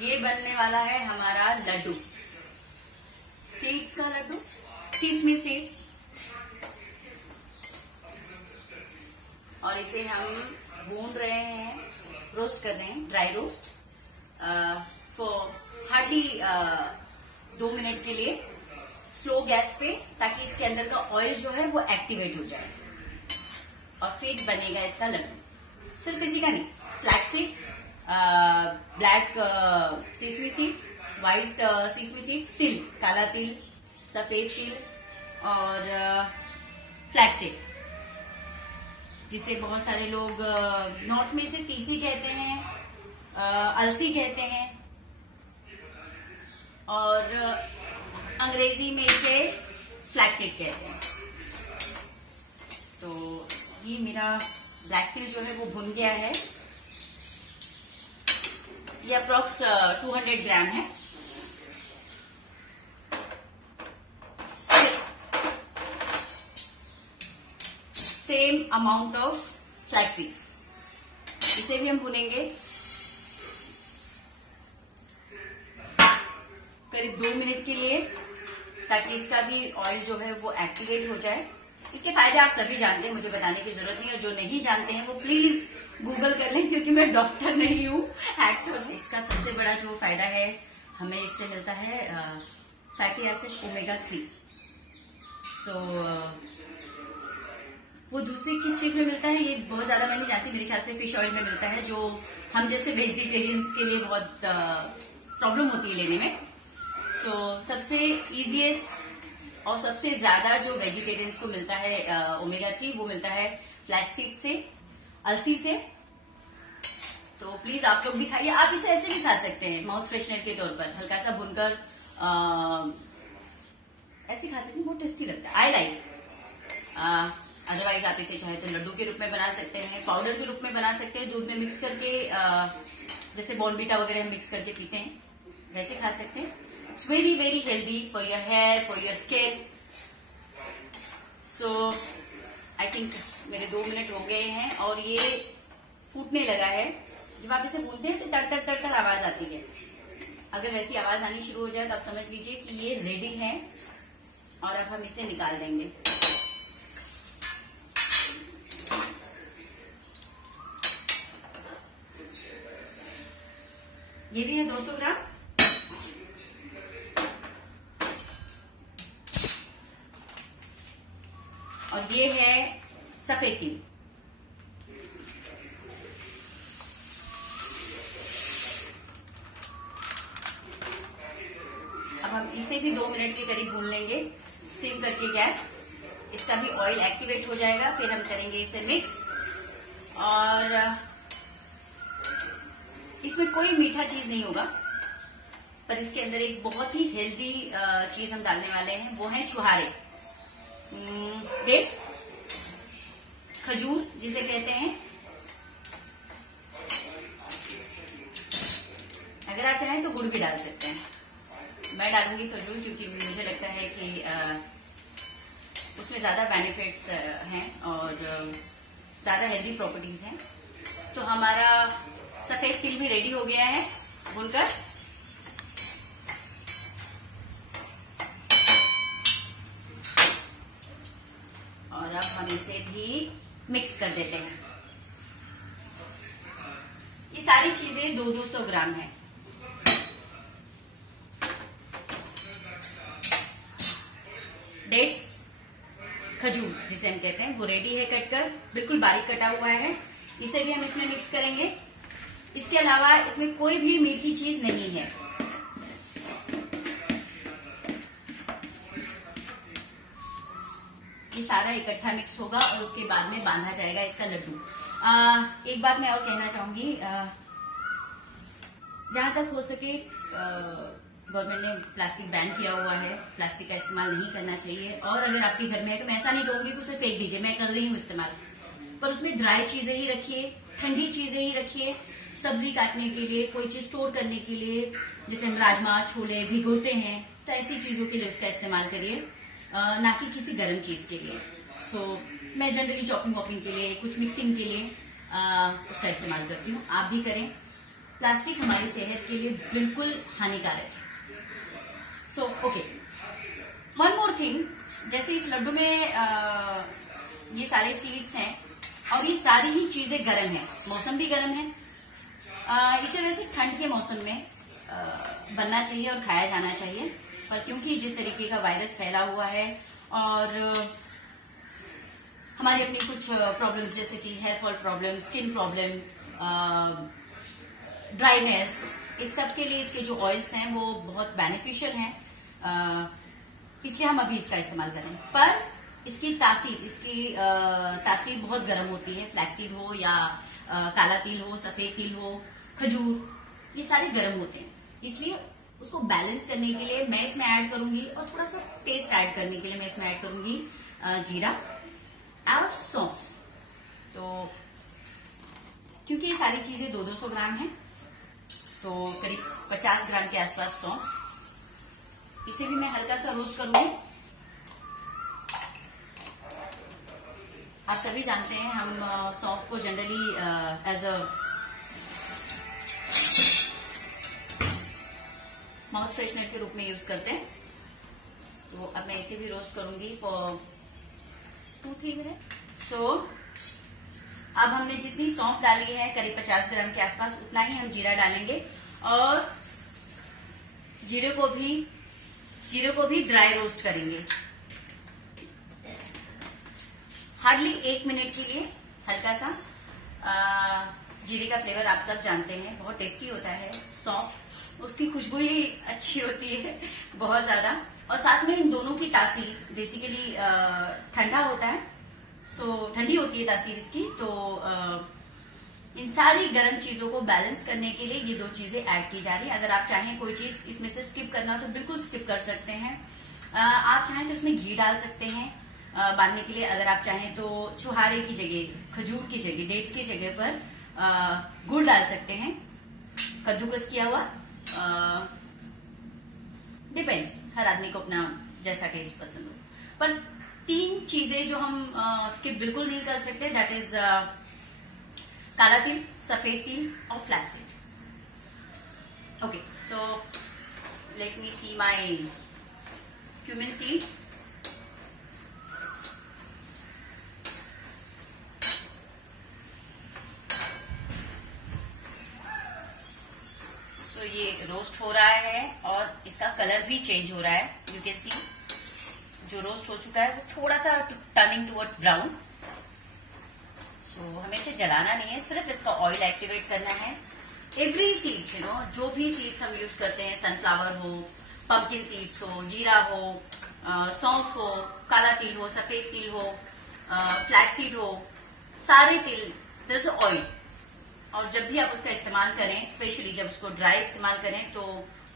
ये बनने वाला है हमारा लड्डू, सीड्स का लड्डू, सीसमी सीड्स। और इसे हम भून रहे हैं, रोस्ट कर रहे हैं, dry roast for hardly 2 minute के लिए स्लो गैस पे, ताकि इसके अंदर का ऑयल जो है वो एक्टिवेट हो जाए और फिर बनेगा इसका लड्डू। सिर्फ इसी का नहीं, flax seed, black sesame seeds, white sesame seeds, तिल, काला तिल, सफेद तिल और फ्लैक्स सीड, जिसे बहुत सारे लोग नॉर्थ में इसे तीसी कहते हैं, अलसी कहते हैं, और अंग्रेजी में इसे फ्लैक्स सीड कहते हैं। तो ये मेरा ब्लैक तिल जो है वो भुन गया है। ये अप्रोक्स 200 ग्राम है। Same amount of flax seeds, इसे भी हम भुनेंगे करीब 2 मिनट के लिए, ताकि इसका भी ऑयल जो है वो एक्टिवेट हो जाए। इसके फायदे आप सभी जानते हैं, मुझे बताने की जरूरत नहीं है। जो नहीं जानते हैं वो प्लीज गूगल कर लें, क्योंकि मैं डॉक्टर नहीं हूँ, एक्टर हूँ। इसका सबसे बड़ा जो फायदा है, हमें इससे मिलता है फैटी एसिड ओमेगा 3। सो वो दूसरी किस चीज में मिलता है ये बहुत ज्यादा मैं नहीं जानती, मेरे ख्याल से फिश ऑयल में मिलता है, जो हम जैसे वेजिटेरियंस के लिए बहुत प्रॉब्लम होती है लेने में। सो सबसे इजीएस्ट और सबसे ज्यादा जो वेजिटेरियंस को मिलता है ओमेगा 3, वो मिलता है फ्लैक्स सीड से, अलसी से। तो प्लीज आप लोग भी खाइए। आप इसे ऐसे भी खा सकते हैं माउथ फ्रेशनर के तौर पर, हल्का सा भुनकर ऐसे खा सकते हैं, बहुत टेस्टी लगता है। I like. अदरवाइज आप इसे चाहे तो लड्डू के रूप में बना सकते हैं, पाउडर के रूप में बना सकते हैं, दूध में मिक्स करके, जैसे बॉर्नवीटा वगैरह हम मिक्स करके पीते हैं, वैसे खा सकते हैं। It's very very healthy for your hair, for your skin. So I think मेरे 2 मिनट हो गए हैं और ये फूटने लगा है। जब आप इसे भूनते हैं तो तर तर तर तर आवाज आती है। अगर वैसी आवाज आनी शुरू हो जाए तो आप समझ लीजिए कि ये रेडी है, और अब हम इसे निकाल देंगे। ये भी है 200 ग्राम। और ये है सफेद तिल। अब हम इसे भी 2 मिनट के करीब भून लेंगे, सिम करके गैस। इसका भी ऑयल एक्टिवेट हो जाएगा, फिर हम करेंगे इसे मिक्स। और इसमें कोई मीठा चीज नहीं होगा, पर इसके अंदर एक बहुत ही हेल्दी चीज हम डालने वाले हैं, वो है छुहारे, डेट्स, खजूर जिसे कहते हैं। अगर आप चाहें तो गुड़ भी डाल सकते हैं। मैं डालूंगी खजूर, क्योंकि मुझे लगता है कि उसमें ज्यादा बेनिफिट्स हैं और ज्यादा हेल्दी प्रॉपर्टीज हैं। तो हमारा सफेद तिल भी रेडी हो गया है भूनकर। और अब हम इसे भी मिक्स कर देते हैं। ये सारी चीजें 200 ग्राम है। डेट्स, खजूर जिसे हम कहते हैं, वो रेडी है कटकर, बिल्कुल बारीक कटा हुआ है। इसे भी हम इसमें मिक्स करेंगे। इसके अलावा इसमें कोई भी मीठी चीज नहीं है। ये सारा इकट्ठा मिक्स होगा और उसके बाद में बांधा जाएगा इसका लड्डू। एक बात मैं और कहना चाहूंगी, जहां तक हो सके गवर्नमेंट ने प्लास्टिक बैन किया हुआ है, प्लास्टिक का इस्तेमाल नहीं करना चाहिए। और अगर आपके घर में है तो मैं ऐसा नहीं कहूंगी कि उसे फेंक दीजिए, मैं कर रही हूँ इस्तेमाल, पर उसमें ड्राई चीजें ही रखिए, ठंडी चीजें ही रखिए। सब्जी काटने के लिए, कोई चीज स्टोर करने के लिए, जैसे हम राजमा छोले भिगोते हैं, तो ऐसी चीजों के लिए उसका इस्तेमाल करिए, ना कि किसी गर्म चीज के लिए। सो मैं जनरली चॉपिंग वॉपिंग के लिए, कुछ मिक्सिंग के लिए उसका इस्तेमाल करती हूँ। आप भी करें। प्लास्टिक हमारी सेहत के लिए बिल्कुल हानिकारक है। So okay, one more thing, जैसे इस लड्डू में ये सारे सीड्स हैं और ये सारी ही चीजें गर्म हैं, मौसम भी गर्म है। इसे वैसे ठंड के मौसम में बनना चाहिए और खाया जाना चाहिए, पर क्योंकि जिस तरीके का वायरस फैला हुआ है और हमारी अपनी कुछ प्रॉब्लम्स जैसे कि hair fall problem, skin problem, dryness, इस सब के लिए इसके जो ऑयल्स हैं वो बहुत बेनिफिशियल हैं, इसलिए हम अभी इसका इस्तेमाल करें। पर इसकी तासीर बहुत गर्म होती है। फ्लैक्सीड हो या काला तिल हो, सफेद तिल हो, खजूर, ये सारे गर्म होते हैं, इसलिए उसको बैलेंस करने के लिए मैं इसमें ऐड करूंगी और थोड़ा सा टेस्ट ऐड करने के लिए मैं इसमें ऐड करूंगी जीरा और सौंफ। तो क्योंकि ये सारी चीजें 200 ग्राम है, तो करीब 50 ग्राम के आसपास सौंफ, इसे भी मैं हल्का सा रोस्ट करूंगी। आप सभी जानते हैं हम सौंफ को generally as a mouth freshener के रूप में यूज करते हैं। तो अब मैं इसे भी रोस्ट करूंगी फॉर 2-3 मिनट। सो अब हमने जितनी सौंफ डाली है करीब 50 ग्राम के आसपास, उतना ही हम जीरा डालेंगे और जीरे को भी ड्राई रोस्ट करेंगे हार्डली 1 मिनट के लिए। हल्का सा जीरे का फ्लेवर आप सब जानते हैं, बहुत टेस्टी होता है। सौंफ, उसकी खुशबू ही अच्छी होती है बहुत ज्यादा, और साथ में इन दोनों की तासीर बेसिकली ठंडा होता है, सो ठंडी होती है तासीर इसकी। तो इन सारी गर्म चीजों को बैलेंस करने के लिए ये 2 चीजें ऐड की जा रही है। अगर आप चाहें कोई चीज इसमें से स्किप करना तो बिल्कुल स्किप कर सकते हैं। आप चाहें तो उसमें घी डाल सकते हैं बांधने के लिए। अगर आप चाहें तो छुहारे की जगह, खजूर की जगह, डेट्स की जगह पर गुड़ डाल सकते हैं, कद्दूकस किया हुआ। डिपेंड्स, हर आदमी को अपना जैसा टेस्ट पसंद हो। पर 3 चीजें जो हम स्किप बिल्कुल नहीं कर सकते, दैट इज काला तिल, सफेद तिल और flaxseed. Okay, so let me see my cumin seeds. So ये रोस्ट हो रहा है और इसका कलर भी चेंज हो रहा है। यू कैन सी, जो रोस्ट हो चुका है वो थोड़ा सा टर्निंग टुवर्ड्स ब्राउन। सो हमें इसे जलाना नहीं है, सिर्फ इसका ऑयल एक्टिवेट करना है। एवरी सीड्स, जो भी सीड्स हम यूज करते हैं, सनफ्लावर हो, पंपकिन सीड्स हो, जीरा हो, सौंफ हो, काला तिल हो, सफेद तिल हो, फ्लैक्सीड हो, सारे तिल, जैसे ऑयल। और जब भी आप उसका इस्तेमाल करें, स्पेशली जब उसको ड्राई इस्तेमाल करें, तो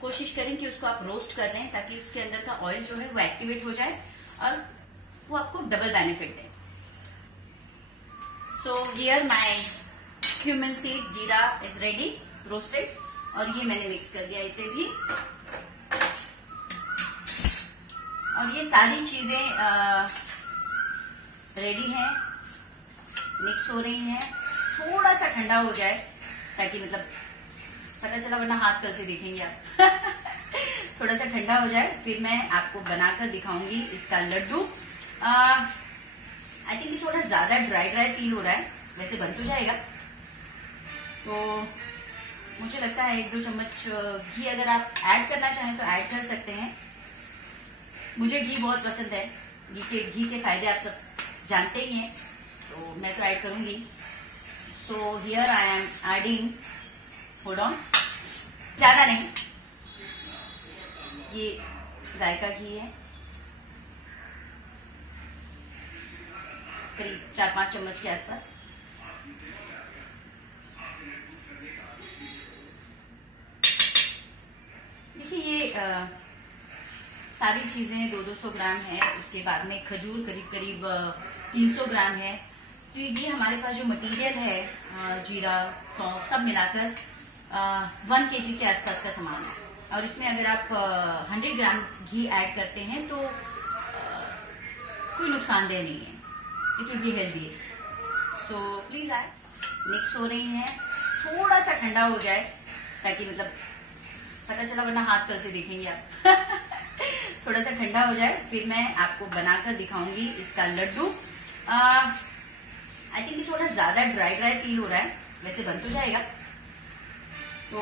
कोशिश करें कि उसको आप रोस्ट कर लें, ताकि उसके अंदर का ऑयल जो है वो एक्टिवेट हो जाए और वो आपको double benefit they. So here my cumin seed जीरा इज रेडी, रोस्टेड, और ये मैंने मिक्स कर दिया इसे भी। और ये सारी चीजें रेडी हैं, मिक्स हो रही हैं। थोड़ा सा ठंडा हो जाए ताकि मतलब पता चला, वरना हाथ कल से देखेंगे आप थोड़ा सा ठंडा हो जाए, फिर मैं आपको बनाकर दिखाऊंगी इसका लड्डू। आई थिंक ये थोड़ा ज्यादा ड्राई फील हो रहा है, वैसे बन तो जाएगा। तो मुझे लगता है 1-2 चम्मच घी अगर आप ऐड करना चाहें तो ऐड कर सकते हैं। मुझे घी बहुत पसंद है, घी के फायदे आप सब जानते ही हैं, तो मैं तो ऐड करूंगी। So here I am adding, hold on, ज्यादा नहीं, ये गाय का घी है, करीब 4-5 चम्मच के आसपास। देखिए ये सारी चीजें 200 ग्राम है। उसके बाद में खजूर करीब 300 ग्राम है। तो ये हमारे पास जो मटेरियल है, जीरा, सौंफ, सब मिलाकर 1 kg के आसपास का सामान है। और इसमें अगर आप 100 ग्राम घी ऐड करते हैं तो कोई नुकसानदेह नहीं है, it will be healthy. So please add. Mix हो रही है, थोड़ा सा ठंडा हो जाए ताकि मतलब पता चला, वरना हाथ पर से देखेंगे आप। थोड़ा सा ठंडा हो जाए फिर मैं आपको बनाकर दिखाऊंगी इसका लड्डू। आई थिंक थोड़ा ज्यादा ड्राई फील हो रहा है, वैसे बन तो जाएगा। तो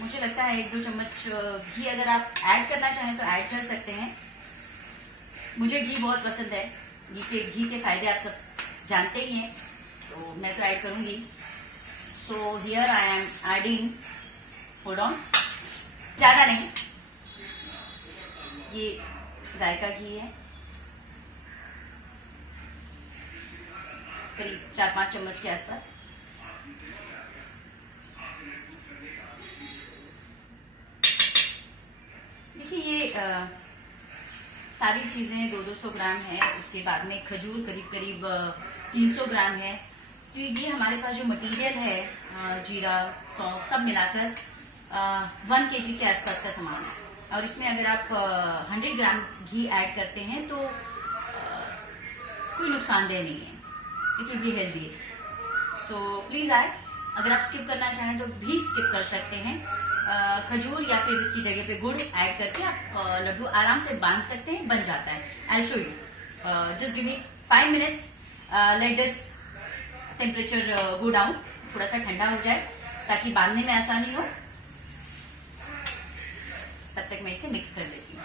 मुझे लगता है 1-2 चम्मच घी अगर आप ऐड करना चाहें तो ऐड कर सकते हैं। मुझे घी बहुत पसंद है, घी के फायदे आप सब जानते ही हैं, तो मैं तो ऐड करूंगी। So here I am adding, hold on, ज्यादा नहीं, ये गाय का घी है, करीब 4-5 चम्मच के आसपास। देखिए ये सारी चीजें 200 ग्राम है, उसके बाद में खजूर करीब 300 ग्राम है। तो ये हमारे पास जो मटेरियल है, जीरा सौंफ सब मिलाकर 1 kg के आसपास का सामान है। और इसमें अगर आप 100 ग्राम घी ऐड करते हैं तो कोई नुकसानदेह नहीं है, it will be healthy. So please add, अगर आप स्किप करना चाहें तो भी स्किप कर सकते हैं। खजूर या फिर इसकी जगह पे गुड़ ऐड करके आप लड्डू आराम से बांध सकते हैं, बन जाता है। I show you, just give me 5 minutes, let this temperature go down, थोड़ा सा ठंडा हो जाए ताकि बांधने में आसानी हो। तब तक मैं इसे मिक्स कर देती हूँ।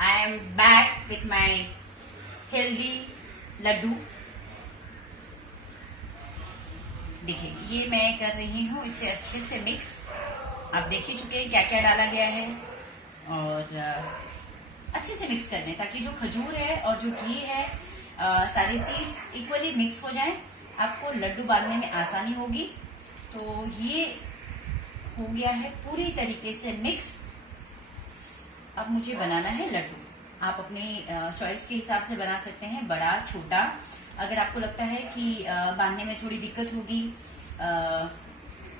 I am back with my healthy laddoo. देखिए ये मैं कर रही हूँ इसे अच्छे से मिक्स। आप देख ही चुके हैं क्या क्या डाला गया है, और अच्छे से मिक्स कर दें ताकि जो खजूर है और जो घी है, सारे सीड्स इक्वली मिक्स हो जाएं, आपको लड्डू बांधने में आसानी होगी। तो ये हो गया है पूरी तरीके से मिक्स। अब मुझे बनाना है लड्डू। आप अपनी चॉइस के हिसाब से बना सकते हैं, बड़ा छोटा। अगर आपको लगता है कि बांधने में थोड़ी दिक्कत होगी,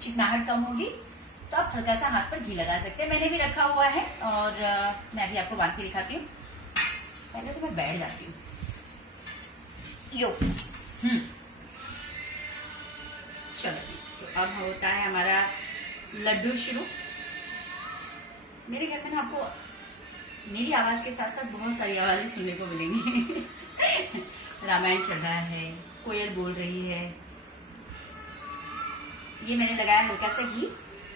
चिकनाहट कम होगी, तो आप हल्का सा हाथ पर घी लगा सकते हैं। मैंने भी रखा हुआ है और मैं भी आपको बांध के दिखाती हूँ। पहले तो मैं बैठ जाती हूँ। चलो जी, तो अब होता है हमारा लड्डू शुरू। मेरे घर में ना आपको मेरी आवाज के साथ साथ बहुत सारी आवाजें सुनने को मिलेंगी। रामायण चल रहा है, कोयल बोल रही है। ये मैंने लगाया हल्का सा घी,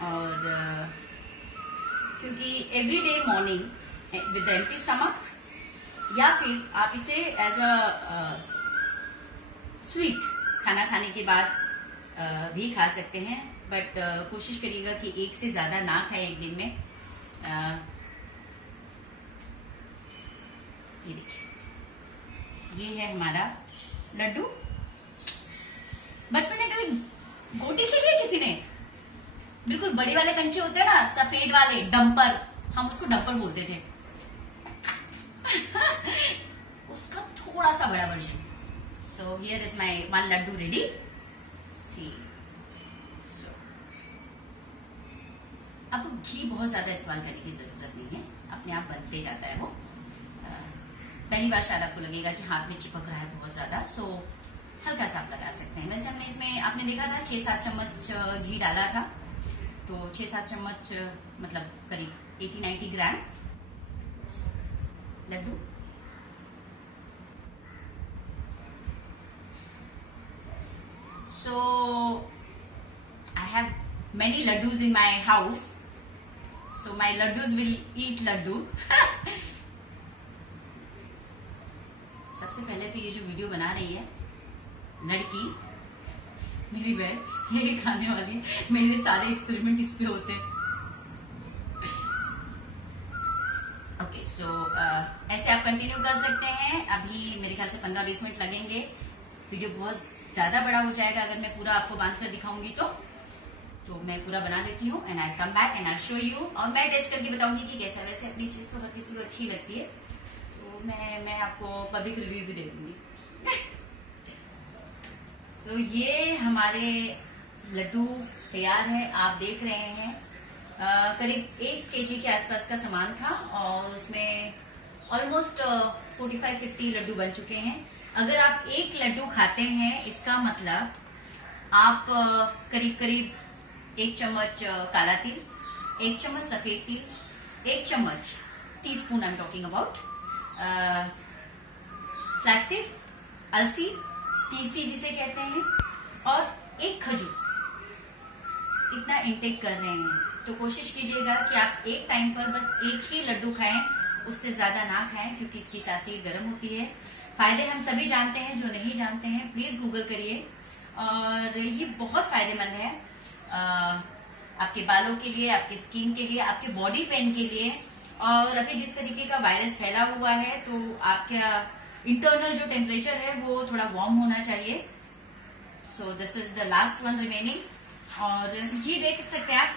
और क्योंकि everyday morning with empty stomach, या फिर आप इसे एज अ स्वीट खाना खाने के बाद भी खा सकते हैं, बट कोशिश करिएगा कि एक से ज्यादा ना खाए एक दिन में। ये देखिए, ये है हमारा लड्डू। बचपन में कभी गोटी खेली है किसी ने? बिल्कुल बड़े वाले कंचे होते हैं ना, सफेद वाले, डंपर, हम उसको डंपर बोलते थे। उसका थोड़ा सा बड़ा version. So here is my 1 laddu ready. See, आपको घी बहुत ज्यादा इस्तेमाल करने की जरूरत नहीं है, अपने आप बनते जाता है वो। पहली बार शायद आपको लगेगा कि हाथ में चिपक रहा है बहुत ज्यादा, सो हल्का सा आप लगा सकते हैं। वैसे हमने इसमें, आपने देखा था 6-7 चम्मच घी डाला था, तो 6-7 चम्मच मतलब करीब 80-90 gram laddu. So I have many laddus in my house, so my laddus will eat laddu. सबसे पहले तो ये जो वीडियो बना रही है लड़की, मेरी बहन, ये खाने वाली, मेरे सारे एक्सपेरिमेंट इस पे होते हैं। ओके, सो ऐसे आप कंटिन्यू कर सकते हैं। अभी मेरे ख्याल से 15-20 मिनट लगेंगे। वीडियो बहुत ज्यादा बड़ा हो जाएगा अगर मैं पूरा आपको बांध कर दिखाऊंगी तो मैं पूरा बना लेती हूँ and I come back and I show you. और मैं टेस्ट करके बताऊंगी कि कैसा। वैसे अपनी चीज तो हर किसी को अच्छी लगती है, तो मैं आपको पब्लिक रिव्यू भी दे दूंगी। तो ये हमारे लड्डू तैयार है, आप देख रहे हैं। करीब 1 kg के आसपास का सामान था और उसमें ऑलमोस्ट 45-50 लड्डू बन चुके हैं। अगर आप 1 लड्डू खाते हैं, इसका मतलब आप करीब 1 चम्मच काला तिल, 1 चम्मच सफेद तिल, 1 चम्मच teaspoon I am talking about flaxseed, अलसी, तीसी जिसे कहते हैं, और 1 खजूर। इतना इंटेक कर रहे हैं तो कोशिश कीजिएगा कि आप एक टाइम पर बस एक ही लड्डू खाएं, उससे ज्यादा ना खाएं, क्योंकि इसकी तासीर गर्म होती है। फायदे हम सभी जानते हैं, जो नहीं जानते हैं प्लीज गूगल करिए, और ये बहुत फायदेमंद है आपके बालों के लिए, आपकी स्किन के लिए, आपके बॉडी पेन के लिए। और अभी जिस तरीके का वायरस फैला हुआ है तो आपका इंटरनल जो टेम्परेचर है वो थोड़ा वार्म होना चाहिए। So this is the last one remaining. और ये देख सकते हैं आप,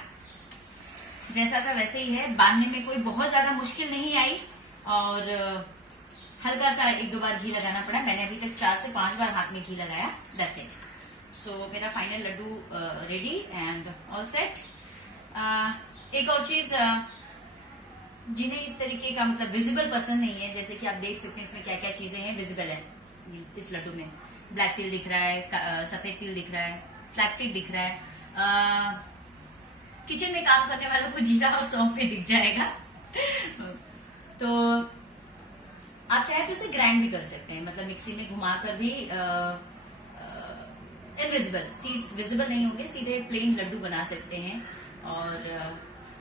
जैसा था वैसे ही है, बांधने में कोई बहुत ज्यादा मुश्किल नहीं आई, और हल्का सा 1-2 बार घी लगाना पड़ा। मैंने अभी तक 4 से 5 बार हाथ में घी लगाया, दैट्स इट। सो मेरा final laddu ready and all set. एक और चीज, जिन्हें इस तरीके का मतलब विजिबल पसंद नहीं है, जैसे कि आप देख सकते हैं इसमें क्या क्या चीजें हैं विजिबल है इस लड्डू में। ब्लैक तिल दिख रहा है, सफेद तिल दिख रहा है, फ्लैक्सीड दिख रहा है, किचन में काम करने वालों को जीरा और सौंफ भी दिख जाएगा। तो आप चाहे तो उसे ग्राइंड भी कर सकते हैं, मतलब मिक्सी में घुमाकर भी इनविजिबल सीड्स विजिबल नहीं होंगे, सीधे प्लेन लड्डू बना सकते हैं। और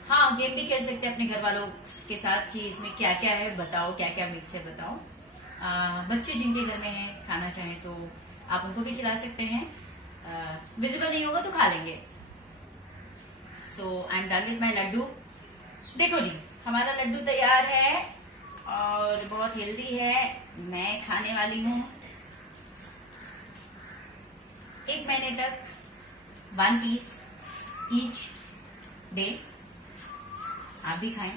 हाँ, गेम भी खेल सकते हैं अपने घर वालों के साथ कि इसमें क्या क्या है बताओ, क्या क्या मिक्स है बताओ। बच्चे जिनके घर में हैं, खाना चाहें तो आप उनको भी खिला सकते हैं। विजिबल नहीं होगा तो खा लेंगे। So I am done with my laddu. देखो जी, हमारा लड्डू तैयार है और बहुत हेल्दी है। मैं खाने वाली हूँ 1 महीने तक 1 पीस ईच डे। आप भी खाएं,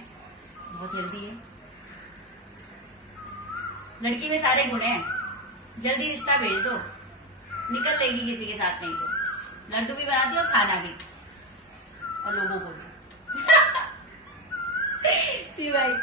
बहुत हेल्दी है। लड़की में सारे गुण हैं, जल्दी रिश्ता भेज दो, निकल लेगी किसी के साथ नहीं तो। लड्डू भी बनाती है और खाना भी, और लोगों को भी। सी यू गाइस।